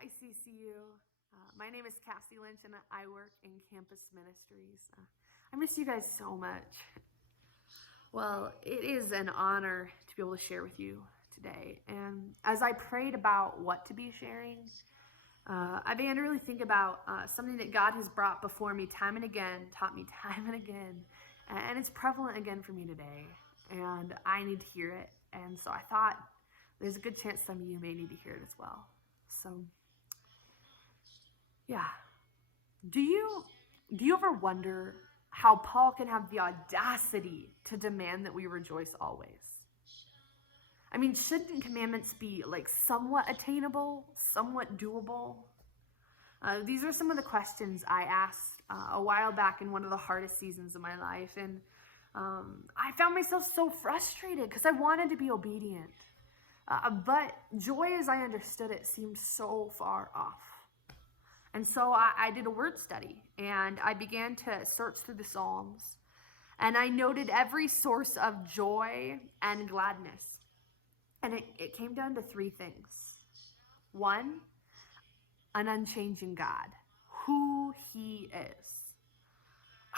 Hi, CCU. My name is Cassie Lynch, and I work in campus ministries. I miss you guys so much. Well, it is an honor to be able to share with you today. And as I prayed about what to be sharing, I began to really think about something that God has brought before me time and again, taught me time and again, and it's prevalent again for me today. And I need to hear it. And so I thought there's a good chance some of you may need to hear it as well. So, yeah. Do you ever wonder how Paul can have the audacity to demand that we rejoice always? I mean, shouldn't commandments be like somewhat attainable, somewhat doable? These are some of the questions I asked a while back in one of the hardest seasons of my life. And I found myself so frustrated because I wanted to be obedient. But joy as I understood it seemed so far off. And so I did a word study and I began to search through the Psalms. And I noted every source of joy and gladness. And it came down to three things. One, an unchanging God, who he is.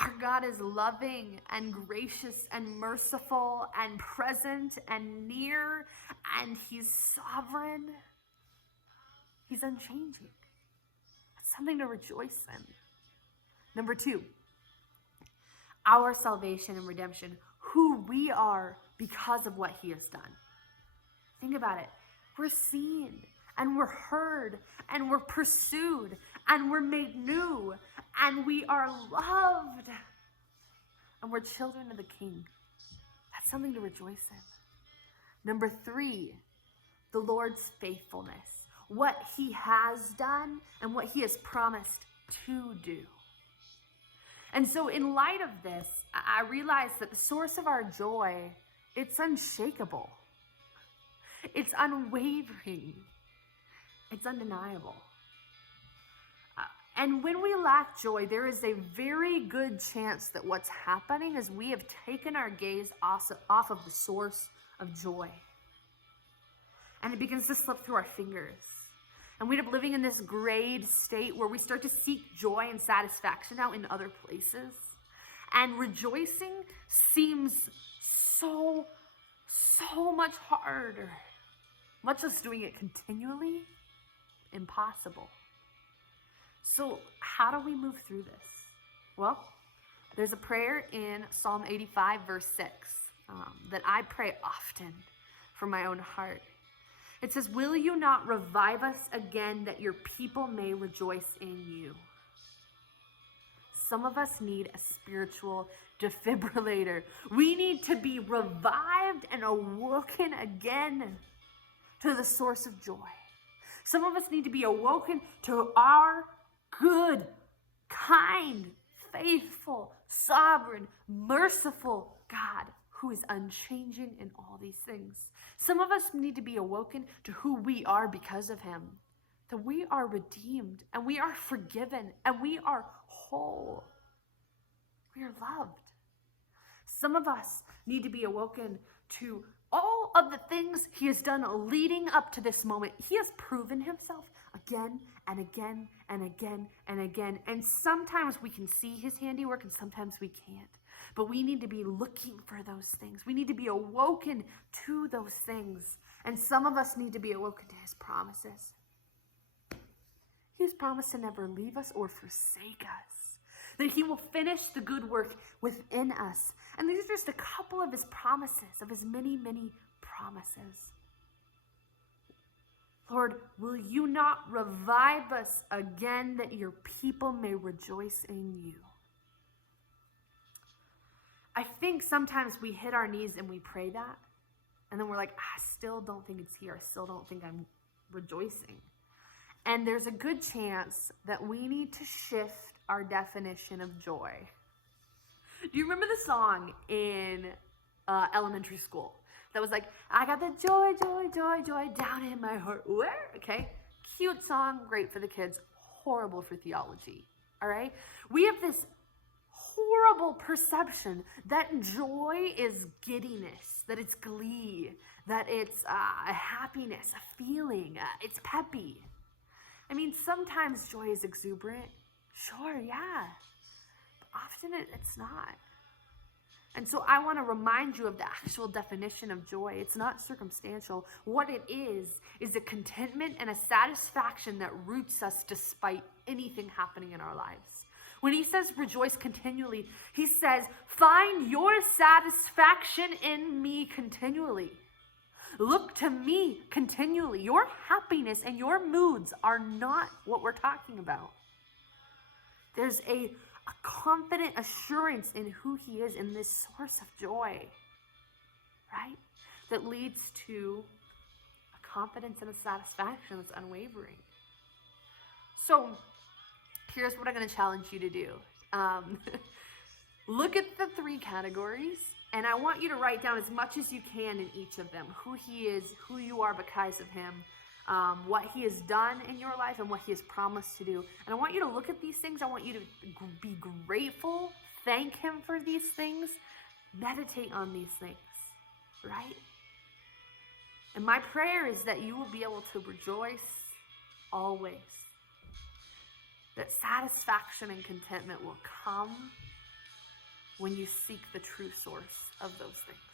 Our God is loving and gracious and merciful and present and near, and he's sovereign. He's unchanging. That's something to rejoice in. Number two, our salvation and redemption, who we are because of what he has done. Think about it. We're seen and we're heard and we're pursued and we're made new and we are loved and we're children of the King. That's something to rejoice in. Number three, the Lord's faithfulness, what he has done and what he has promised to do. And so in light of this, I realized that the source of our joy, it's unshakable. It's unwavering. It's undeniable. And when we lack joy, there is a very good chance that what's happening is we have taken our gaze off of the source of joy. And it begins to slip through our fingers. And we end up living in this grayed state where we start to seek joy and satisfaction out in other places. And rejoicing seems so much harder. Much less doing it continually, impossible. So how do we move through this? Well, there's a prayer in Psalm 85, verse 6, that I pray often for my own heart. It says, "Will you not revive us again that your people may rejoice in you?" Some of us need a spiritual defibrillator. We need to be revived and awoken again to the source of joy. Some of us need to be awoken to our good, kind, faithful, sovereign, merciful God who is unchanging in all these things. Some of us need to be awoken to who we are because of him, that we are redeemed and we are forgiven and we are whole. We are loved. Some of us need to be awoken to all of the things he has done leading up to this moment. He has proven himself again and again and again and again. And sometimes we can see his handiwork and sometimes we can't. But we need to be looking for those things. We need to be awoken to those things. And some of us need to be awoken to his promises. He's promised to never leave us or forsake us. That he will finish the good work within us. And these are just a couple of his promises, of his many, many promises. Lord, will you not revive us again that your people may rejoice in you? I think sometimes we hit our knees and we pray that. And then we're like, I still don't think it's here. I still don't think I'm rejoicing. And there's a good chance that we need to shift our definition of joy. Do you remember the song in elementary school that was like, I got the joy, joy, joy, joy down in my heart? Where? Okay, cute song, great for the kids, horrible for theology. All right, we have this horrible perception that joy is giddiness, that it's glee, that it's a happiness, a feeling, it's peppy. I mean, sometimes joy is exuberant. Sure, yeah. But often it's not. And so I want to remind you of the actual definition of joy. It's not circumstantial. What it is a contentment and a satisfaction that roots us despite anything happening in our lives. When he says rejoice continually, he says, find your satisfaction in me continually. Look to me continually. Your happiness and your moods are not what we're talking about. There's a confident assurance in who he is in this source of joy, right? That leads to a confidence and a satisfaction that's unwavering. So here's what I'm going to challenge you to do. Look at the 3 categories, and I want you to write down as much as you can in each of them, who he is, who you are because of him, what he has done in your life and what he has promised to do. And I want you to look at these things. I want you to be grateful, thank him for these things, meditate on these things, right? And my prayer is that you will be able to rejoice always. That satisfaction and contentment will come when you seek the true source of those things.